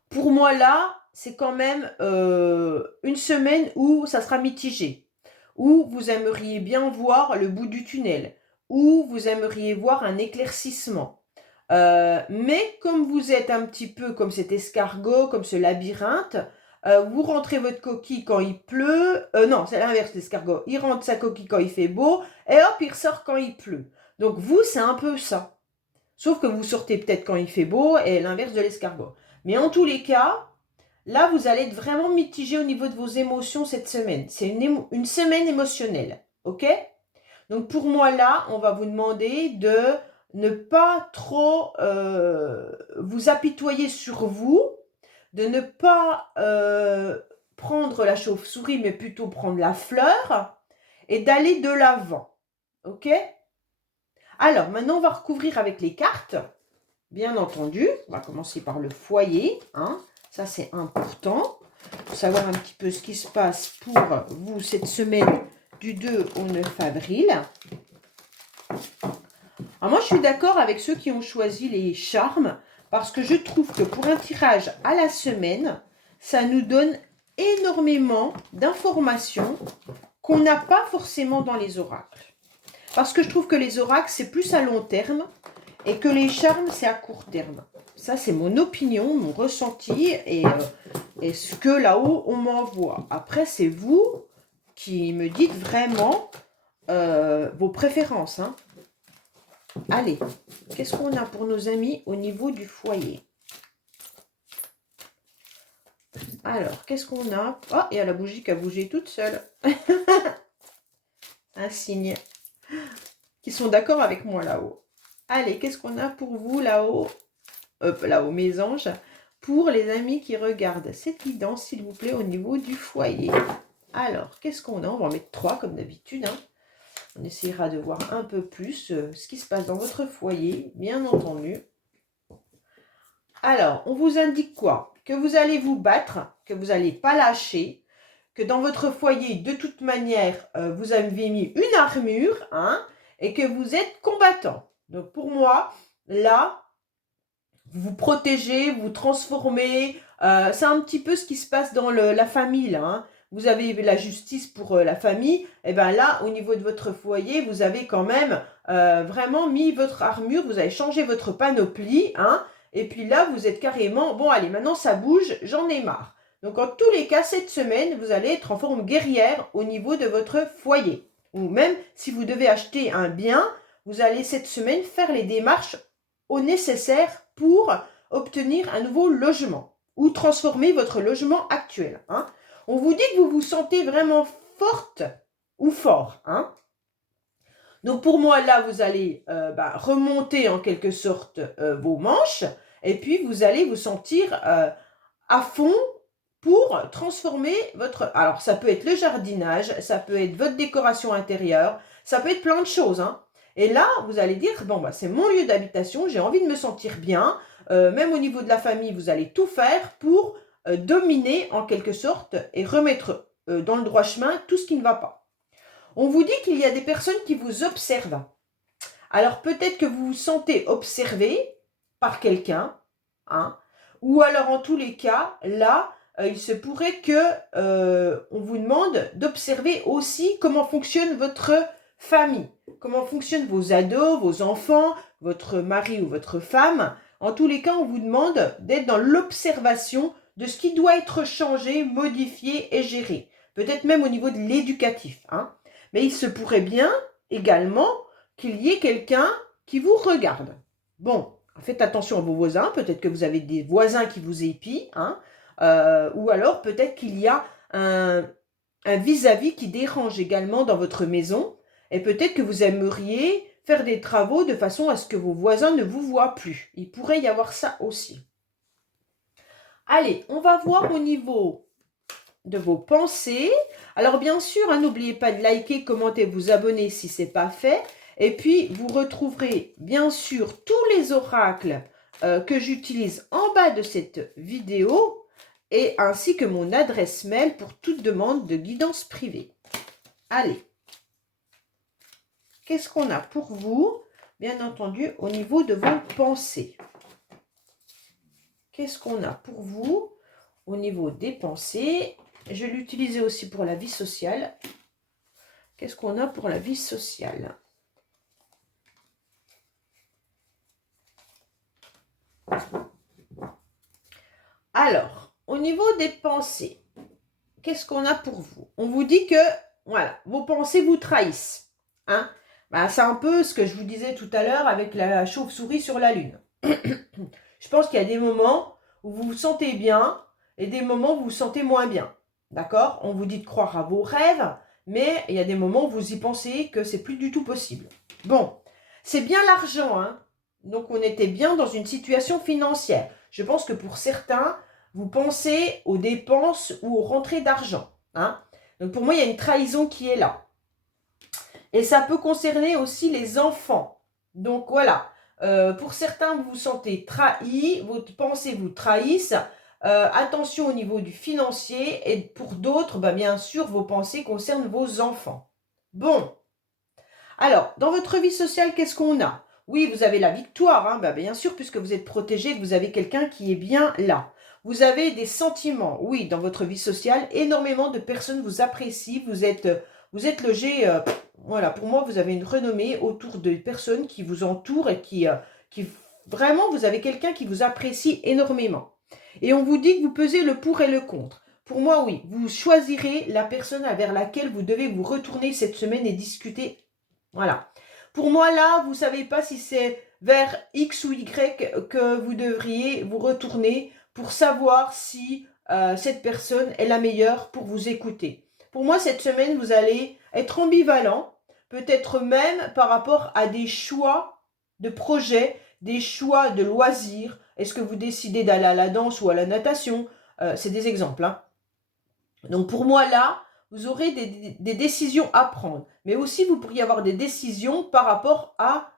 Pour moi, là, c'est quand même une semaine où ça sera mitigé, ou vous aimeriez bien voir le bout du tunnel, ou vous aimeriez voir un éclaircissement. Mais comme vous êtes un petit peu comme cet escargot, comme ce labyrinthe, vous rentrez votre coquille quand il pleut. Non, c'est l'inverse de l'escargot. Il rentre sa coquille quand il fait beau, et hop, il ressort quand il pleut. Donc vous, c'est un peu ça. Sauf que vous sortez peut-être quand il fait beau, et l'inverse de l'escargot. Mais en tous les cas, là, vous allez être vraiment mitigé au niveau de vos émotions cette semaine. C'est une semaine émotionnelle, ok? Donc pour moi, là, on va vous demander de ne pas trop vous apitoyer sur vous, de ne pas prendre la chauve-souris, mais plutôt prendre la fleur et d'aller de l'avant. Ok? Alors, maintenant, on va recouvrir avec les cartes, bien entendu. On va commencer par le foyer. Hein. Ça, c'est important. Pour savoir un petit peu ce qui se passe pour vous cette semaine du 2 au 9 avril. Alors moi, je suis d'accord avec ceux qui ont choisi les charmes parce que je trouve que pour un tirage à la semaine, ça nous donne énormément d'informations qu'on n'a pas forcément dans les oracles. Parce que je trouve que les oracles, c'est plus à long terme et que les charmes, c'est à court terme. Ça, c'est mon opinion, mon ressenti et ce que là-haut, on m'envoie. Après, c'est vous qui me dites vraiment vos préférences. Hein. Allez, qu'est-ce qu'on a pour nos amis au niveau du foyer? Alors, qu'est-ce qu'on a? Oh, il y a la bougie qui a bougé toute seule. Un signe. Qui sont d'accord avec moi là-haut. Allez, qu'est-ce qu'on a pour vous là-haut? Là-haut, mes anges. Pour les amis qui regardent cette guidance, s'il vous plaît, au niveau du foyer. Alors, qu'est-ce qu'on a? On va en mettre 3 comme d'habitude. Hein. On essaiera de voir un peu plus ce qui se passe dans votre foyer, bien entendu. Alors, on vous indique quoi? Que vous allez vous battre, que vous n'allez pas lâcher, que dans votre foyer, de toute manière, vous avez mis une armure, hein, et que vous êtes combattant. Donc, pour moi, là, vous protégez, vous transformez. C'est un petit peu ce qui se passe dans la famille, là. Hein. Vous avez la justice pour la famille. Et bien là, au niveau de votre foyer, vous avez quand même vraiment mis votre armure. Vous avez changé votre panoplie. Hein, et puis là, vous êtes carrément... Bon, allez, maintenant ça bouge, j'en ai marre. Donc en tous les cas, cette semaine, vous allez être en forme guerrière au niveau de votre foyer. Ou même si vous devez acheter un bien, vous allez cette semaine faire les démarches au nécessaire pour obtenir un nouveau logement ou transformer votre logement actuel. Hein. On vous dit que vous vous sentez vraiment forte ou fort. Hein. Donc pour moi, là, vous allez remonter en quelque sorte vos manches et puis vous allez vous sentir à fond pour transformer votre... Alors, ça peut être le jardinage, ça peut être votre décoration intérieure, ça peut être plein de choses. Hein. Et là, vous allez dire, bon, bah, c'est mon lieu d'habitation, j'ai envie de me sentir bien. Même au niveau de la famille, vous allez tout faire pour dominer en quelque sorte et remettre dans le droit chemin tout ce qui ne va pas. On vous dit qu'il y a des personnes qui vous observent. Alors, peut-être que vous vous sentez observé par quelqu'un, hein, ou alors en tous les cas, là, il se pourrait que on vous demande d'observer aussi comment fonctionne votre famille, comment fonctionnent vos ados, vos enfants, votre mari ou votre femme. En tous les cas, on vous demande d'être dans l'observation de ce qui doit être changé, modifié et géré. Peut-être même au niveau de l'éducatif. Hein. Mais il se pourrait bien également qu'il y ait quelqu'un qui vous regarde. Bon, faites attention à vos voisins, peut-être que vous avez des voisins qui vous épient, hein, ou alors peut-être qu'il y a un vis-à-vis qui dérange également dans votre maison, et peut-être que vous aimeriez faire des travaux de façon à ce que vos voisins ne vous voient plus. Il pourrait y avoir ça aussi. Allez, on va voir au niveau de vos pensées. Alors bien sûr, hein, n'oubliez pas de liker, commenter, vous abonner si ce n'est pas fait. Et puis, vous retrouverez bien sûr tous les oracles que j'utilise en bas de cette vidéo et ainsi que mon adresse mail pour toute demande de guidance privée. Allez, qu'est-ce qu'on a pour vous? Bien entendu, au niveau de vos pensées. Qu'est-ce qu'on a pour vous au niveau des pensées? Je l'utilisais aussi pour la vie sociale. Qu'est-ce qu'on a pour la vie sociale? Alors, au niveau des pensées, qu'est-ce qu'on a pour vous? On vous dit que, voilà, vos pensées vous trahissent. Hein? Bah, c'est un peu ce que je vous disais tout à l'heure avec la chauve-souris sur la lune. Je pense qu'il y a des moments où vous vous sentez bien et des moments où vous vous sentez moins bien. D'accord? On vous dit de croire à vos rêves, mais il y a des moments où vous y pensez que c'est plus du tout possible. Bon, c'est bien l'argent, hein? Donc on était bien dans une situation financière. Je pense que pour certains, vous pensez aux dépenses ou aux rentrées d'argent. Hein? Donc pour moi, il y a une trahison qui est là. Et ça peut concerner aussi les enfants. Donc voilà, pour certains, vous vous sentez trahi, vos pensées vous trahissent. Attention au niveau du financier. Et pour d'autres, bah, bien sûr, vos pensées concernent vos enfants. Bon, alors, dans votre vie sociale, qu'est-ce qu'on a? Oui, vous avez la victoire, hein, bah, bien sûr, puisque vous êtes protégé, que vous avez quelqu'un qui est bien là. Vous avez des sentiments, oui, dans votre vie sociale. Énormément de personnes vous apprécient. Vous êtes logé, voilà, pour moi, vous avez une renommée autour de personnes qui vous entourent et qui vraiment, vous avez quelqu'un qui vous apprécie énormément. Et on vous dit que vous pesez le pour et le contre. Pour moi, oui, vous choisirez la personne vers laquelle vous devez vous retourner cette semaine et discuter. Voilà. Pour moi, là, vous ne savez pas si c'est vers X ou Y que vous devriez vous retourner pour savoir si cette personne est la meilleure pour vous écouter. Pour moi, cette semaine, vous allez être ambivalent, peut-être même par rapport à des choix de projets, des choix de loisirs. Est-ce que vous décidez d'aller à la danse ou à la natation? C'est des exemples. Hein. Donc pour moi, là, vous aurez des décisions à prendre. Mais aussi, vous pourriez avoir des décisions par rapport à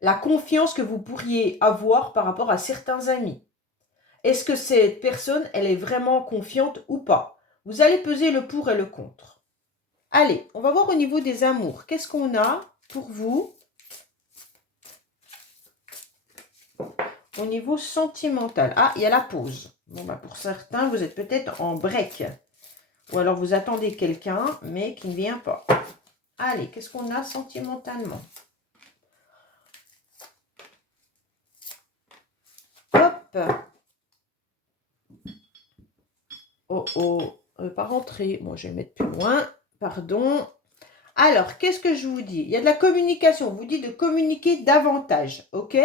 la confiance que vous pourriez avoir par rapport à certains amis. Est-ce que cette personne, elle est vraiment confiante ou pas? Vous allez peser le pour et le contre. Allez, on va voir au niveau des amours. Qu'est-ce qu'on a pour vous au niveau sentimental? Ah, il y a la pause. Bon, bah pour certains, vous êtes peut-être en break. Ou alors vous attendez quelqu'un, mais qui ne vient pas. Allez, qu'est-ce qu'on a sentimentalement? Hop. Oh, oh, pas rentrer. Bon, je vais mettre plus loin. Pardon. Alors, qu'est-ce que je vous dis? Il y a de la communication. On vous dit de communiquer davantage, ok?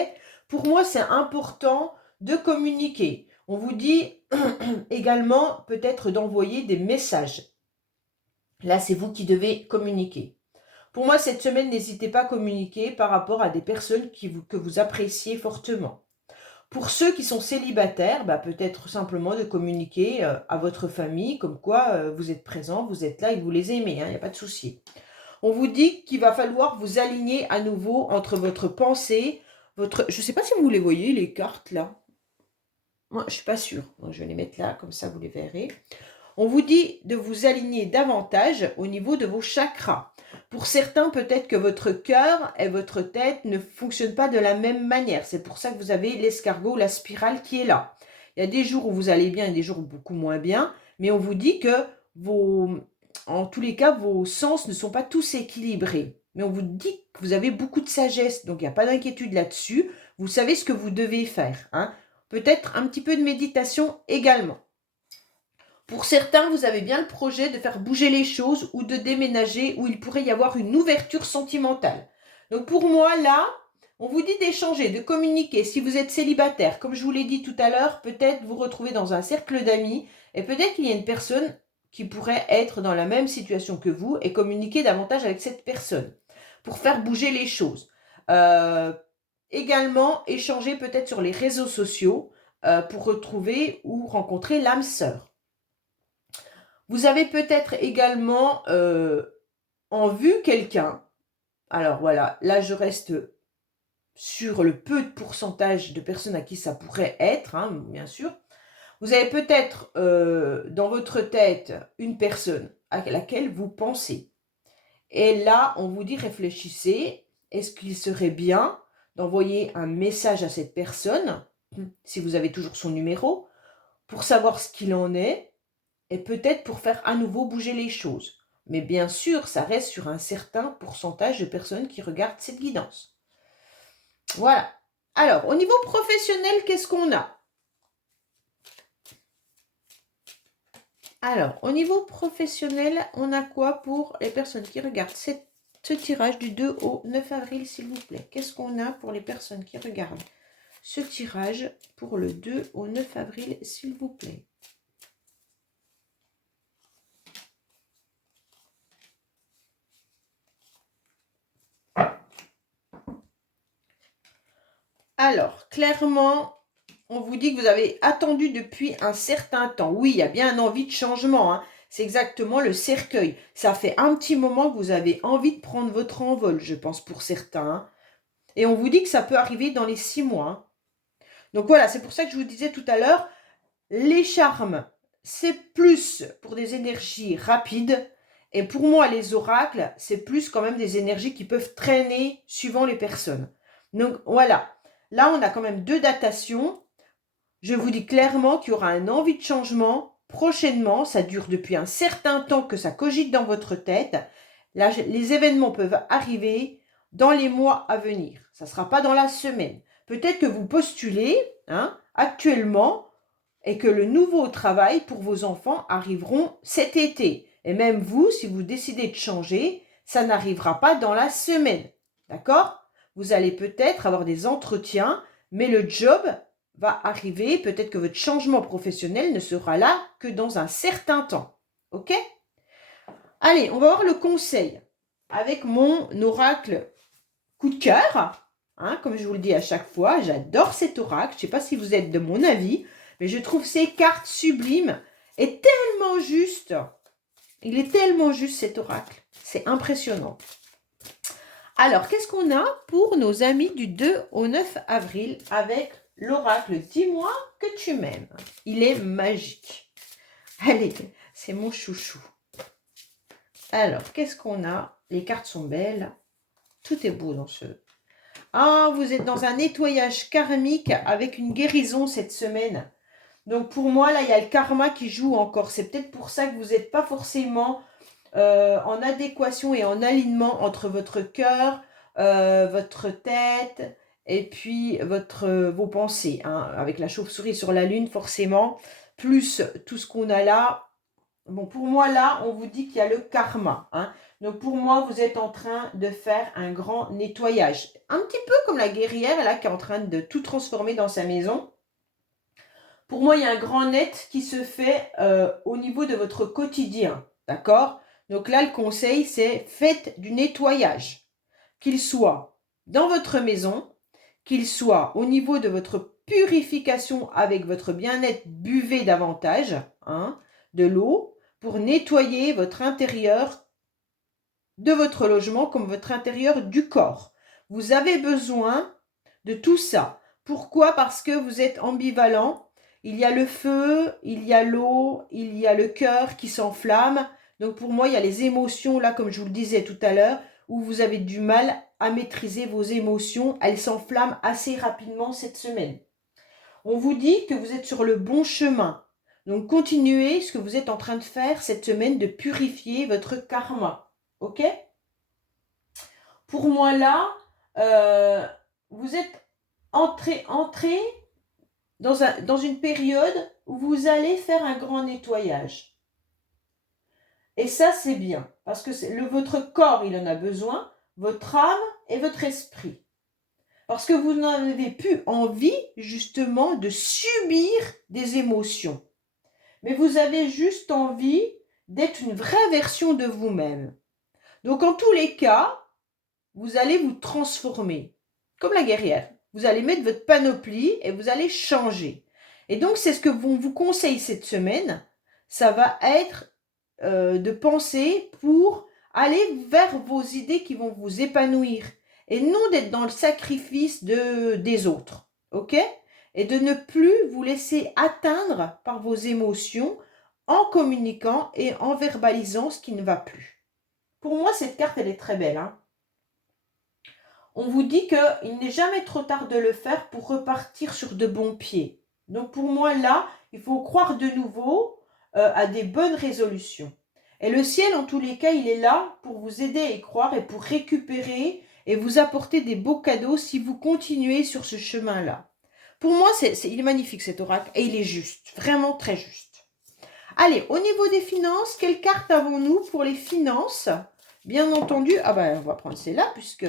Pour moi, c'est important de communiquer. On vous dit également peut-être d'envoyer des messages. Là, c'est vous qui devez communiquer. Pour moi, cette semaine, n'hésitez pas à communiquer par rapport à des personnes que vous appréciez fortement. Pour ceux qui sont célibataires, bah, peut-être simplement de communiquer à votre famille, comme quoi vous êtes présent, vous êtes là et vous les aimez, hein, il n'y a pas de souci. On vous dit qu'il va falloir vous aligner à nouveau entre votre pensée, votre... Je ne sais pas si vous les voyez, les cartes là. Moi, je ne suis pas sûre. Donc, je vais les mettre là, comme ça vous les verrez. On vous dit de vous aligner davantage au niveau de vos chakras. Pour certains, peut-être que votre cœur et votre tête ne fonctionnent pas de la même manière. C'est pour ça que vous avez l'escargot, la spirale qui est là. Il y a des jours où vous allez bien et des jours beaucoup moins bien, mais on vous dit que en tous les cas, vos sens ne sont pas tous équilibrés. Mais on vous dit que vous avez beaucoup de sagesse, donc il n'y a pas d'inquiétude là-dessus. Vous savez ce que vous devez faire. Hein. Peut-être un petit peu de méditation également. Pour certains, vous avez bien le projet de faire bouger les choses ou de déménager où il pourrait y avoir une ouverture sentimentale. Donc pour moi, là, on vous dit d'échanger, de communiquer. Si vous êtes célibataire, comme je vous l'ai dit tout à l'heure, peut-être vous retrouver dans un cercle d'amis et peut-être qu'il y a une personne qui pourrait être dans la même situation que vous et communiquer davantage avec cette personne pour faire bouger les choses. Également, échanger peut-être sur les réseaux sociaux pour retrouver ou rencontrer l'âme sœur. Vous avez peut-être également en vue quelqu'un. Alors voilà, là je reste sur le peu de pourcentage de personnes à qui ça pourrait être, hein, bien sûr. Vous avez peut-être dans votre tête une personne à laquelle vous pensez. Et là, on vous dit réfléchissez, est-ce qu'il serait bien d'envoyer un message à cette personne, si vous avez toujours son numéro, pour savoir ce qu'il en est, et peut-être pour faire à nouveau bouger les choses. Mais bien sûr, ça reste sur un certain pourcentage de personnes qui regardent cette guidance. Voilà. Alors, au niveau professionnel, qu'est-ce qu'on a? Alors, au niveau professionnel, on a quoi pour les personnes qui regardent ce tirage du 2 au 9 avril, s'il vous plaît? Qu'est-ce qu'on a pour les personnes qui regardent ce tirage pour le 2 au 9 avril, s'il vous plaît? Alors, clairement, on vous dit que vous avez attendu depuis un certain temps. Oui, il y a bien une envie de changement, hein. C'est exactement le cercueil. Ça fait un petit moment que vous avez envie de prendre votre envol, je pense, pour certains, hein. Et on vous dit que ça peut arriver dans les 6 mois, hein. Donc voilà, c'est pour ça que je vous disais tout à l'heure, les charmes, c'est plus pour des énergies rapides. Et pour moi, les oracles, c'est plus quand même des énergies qui peuvent traîner suivant les personnes. Donc voilà, là on a quand même 2 datations. Je vous dis clairement qu'il y aura une envie de changement prochainement. Ça dure depuis un certain temps que ça cogite dans votre tête. Là, les événements peuvent arriver dans les mois à venir. Ça ne sera pas dans la semaine. Peut-être que vous postulez, hein, actuellement, et que le nouveau travail pour vos enfants arriveront cet été. Et même vous, si vous décidez de changer, ça n'arrivera pas dans la semaine. D'accord? Vous allez peut-être avoir des entretiens, mais le job va arriver. Peut-être que votre changement professionnel ne sera là que dans un certain temps. Ok? Allez, on va voir le conseil avec mon oracle coup de cœur. Hein, comme je vous le dis à chaque fois, j'adore cet oracle. Je ne sais pas si vous êtes de mon avis, mais je trouve ces cartes sublimes et tellement justes. Il est tellement juste cet oracle. C'est impressionnant. Alors, qu'est-ce qu'on a pour nos amis du 2 au 9 avril avec l'oracle? Dis-moi que tu m'aimes. Il est magique. Allez, c'est mon chouchou. Alors, qu'est-ce qu'on a? Les cartes sont belles. Tout est beau dans ce... Ah, vous êtes dans un nettoyage karmique avec une guérison cette semaine. Donc pour moi, là, il y a le karma qui joue encore. C'est peut-être pour ça que vous n'êtes pas forcément en adéquation et en alignement entre votre cœur, votre tête et puis vos pensées. Hein, avec la chauve-souris sur la lune, forcément, plus tout ce qu'on a là. Bon, pour moi, là, on vous dit qu'il y a le karma. Hein. Donc, pour moi, vous êtes en train de faire un grand nettoyage. Un petit peu comme la guerrière, là, qui est en train de tout transformer dans sa maison. Pour moi, il y a un grand net qui se fait au niveau de votre quotidien. D'accord? Donc là, le conseil, c'est faites du nettoyage. Qu'il soit dans votre maison, qu'il soit au niveau de votre purification avec votre bien-être, buvez davantage hein, de l'eau pour nettoyer votre intérieur de votre logement comme votre intérieur du corps. Vous avez besoin de tout ça. Pourquoi? Parce que vous êtes ambivalent. Il y a le feu, il y a l'eau, il y a le cœur qui s'enflamme. Donc pour moi, il y a les émotions, là, comme je vous le disais tout à l'heure, où vous avez du mal à maîtriser vos émotions. Elles s'enflamment assez rapidement cette semaine. On vous dit que vous êtes sur le bon chemin. Donc continuez ce que vous êtes en train de faire cette semaine, de purifier votre karma. Ok? Pour moi, là, vous êtes entré dans une période où vous allez faire un grand nettoyage. Et ça, c'est bien, parce que votre corps, il en a besoin, votre âme et votre esprit. Parce que vous n'avez plus envie, justement, de subir des émotions. Mais vous avez juste envie d'être une vraie version de vous-même. Donc, en tous les cas, vous allez vous transformer, comme la guerrière. Vous allez mettre votre panoplie et vous allez changer. Et donc, c'est ce que vous conseille cette semaine. Ça va être de penser pour aller vers vos idées qui vont vous épanouir. Et non d'être dans le sacrifice des autres. Ok? Et de ne plus vous laisser atteindre par vos émotions en communiquant et en verbalisant ce qui ne va plus. Pour moi, cette carte, elle est très belle. Hein? On vous dit qu'il n'est jamais trop tard de le faire pour repartir sur de bons pieds. Donc pour moi, là, il faut croire de nouveau à des bonnes résolutions. Et le ciel, en tous les cas, il est là pour vous aider à y croire et pour récupérer et vous apporter des beaux cadeaux si vous continuez sur ce chemin-là. Pour moi, il est magnifique cet oracle et il est juste, vraiment très juste. Allez, au niveau des finances, quelle carte avons-nous pour les finances? Bien entendu, ah ben on va prendre celle-là puisque,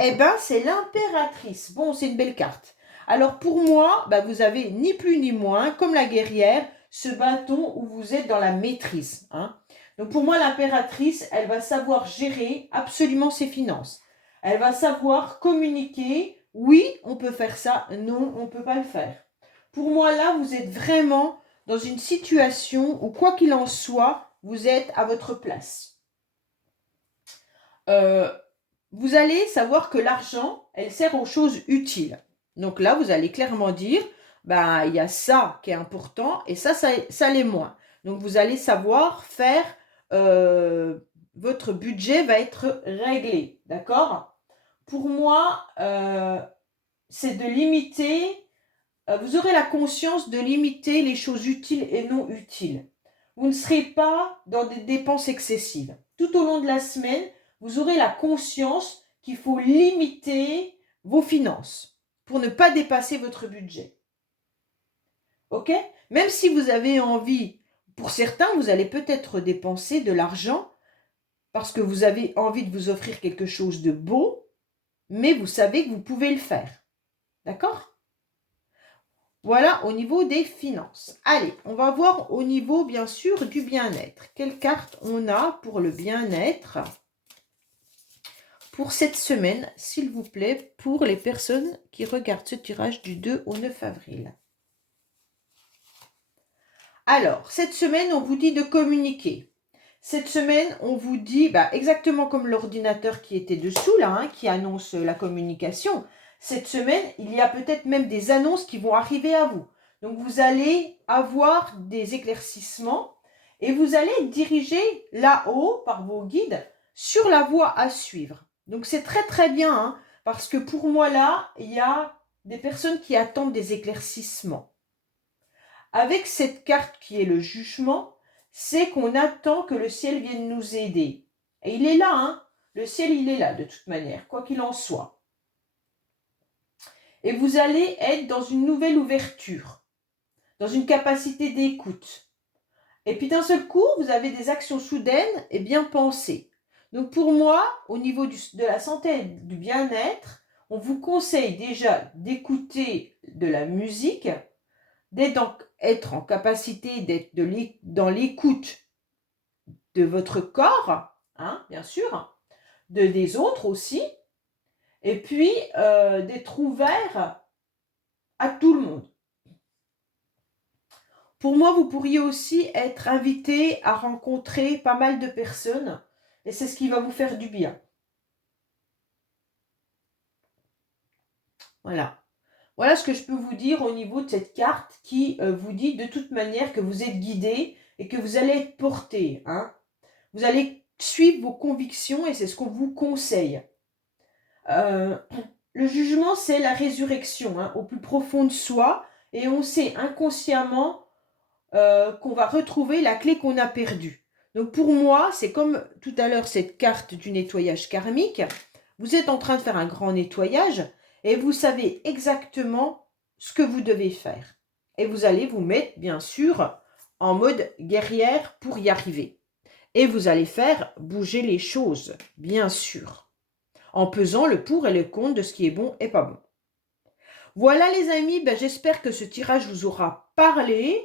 eh ben c'est l'impératrice. Bon, c'est une belle carte. Alors pour moi, ben, vous avez ni plus ni moins, comme la guerrière, ce bâton où vous êtes dans la maîtrise. Hein. Donc pour moi, l'impératrice, elle va savoir gérer absolument ses finances. Elle va savoir communiquer. Oui, on peut faire ça. Non, on ne peut pas le faire. Pour moi, là, vous êtes vraiment dans une situation où, quoi qu'il en soit, vous êtes à votre place. Vous allez savoir que l'argent, elle sert aux choses utiles. Donc là, vous allez clairement dire, bah, il y a ça qui est important et ça l'est moins. Donc vous allez savoir faire, votre budget va être réglé, d'accord? Pour moi, c'est de limiter, vous aurez la conscience de limiter les choses utiles et non utiles. Vous ne serez pas dans des dépenses excessives. Tout au long de la semaine, vous aurez la conscience qu'il faut limiter vos finances pour ne pas dépasser votre budget. Ok? Même si vous avez envie, pour certains, vous allez peut-être dépenser de l'argent parce que vous avez envie de vous offrir quelque chose de beau, mais vous savez que vous pouvez le faire. D'accord? Voilà au niveau des finances. Allez, on va voir au niveau, bien sûr, du bien-être. Quelle carte on a pour le bien-être pour cette semaine, s'il vous plaît, pour les personnes qui regardent ce tirage du 2 au 9 avril. Alors, cette semaine, on vous dit de communiquer. Cette semaine, on vous dit, exactement comme l'ordinateur qui était dessous, là, hein, qui annonce la communication. Cette semaine, il y a peut-être même des annonces qui vont arriver à vous. Donc, vous allez avoir des éclaircissements et vous allez être dirigé là-haut par vos guides sur la voie à suivre. Donc, c'est très, très bien, hein, parce que pour moi, là, il y a des personnes qui attendent des éclaircissements. Avec cette carte qui est le jugement, c'est qu'on attend que le ciel vienne nous aider. Et il est là, hein. Le ciel, il est là de toute manière, quoi qu'il en soit. Et vous allez être dans une nouvelle ouverture, dans une capacité d'écoute. Et puis d'un seul coup, vous avez des actions soudaines et bien pensées. Donc pour moi, au niveau de la santé et du bien-être, on vous conseille déjà d'écouter de la musique, d'être en capacité d'être dans l'écoute de votre corps, hein, bien sûr, des autres aussi, et puis d'être ouvert à tout le monde. Pour moi, vous pourriez aussi être invité à rencontrer pas mal de personnes, et c'est ce qui va vous faire du bien. Voilà. Voilà ce que je peux vous dire au niveau de cette carte qui vous dit de toute manière que vous êtes guidé et que vous allez être porté. Hein. Vous allez suivre vos convictions et c'est ce qu'on vous conseille. Le jugement, c'est la résurrection hein, au plus profond de soi et on sait inconsciemment qu'on va retrouver la clé qu'on a perdue. Donc pour moi, c'est comme tout à l'heure cette carte du nettoyage karmique. Vous êtes en train de faire un grand nettoyage et vous savez exactement ce que vous devez faire. Et vous allez vous mettre, bien sûr, en mode guerrière pour y arriver. Et vous allez faire bouger les choses, bien sûr, en pesant le pour et le contre de ce qui est bon et pas bon. Voilà les amis, j'espère que ce tirage vous aura parlé.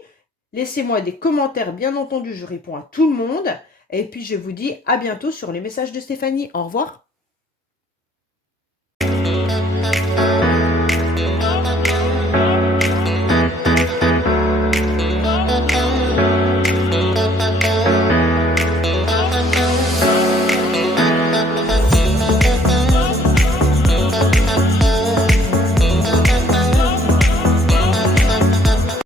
Laissez-moi des commentaires, bien entendu, je réponds à tout le monde. Et puis je vous dis à bientôt sur les messages de Stéphanie. Au revoir.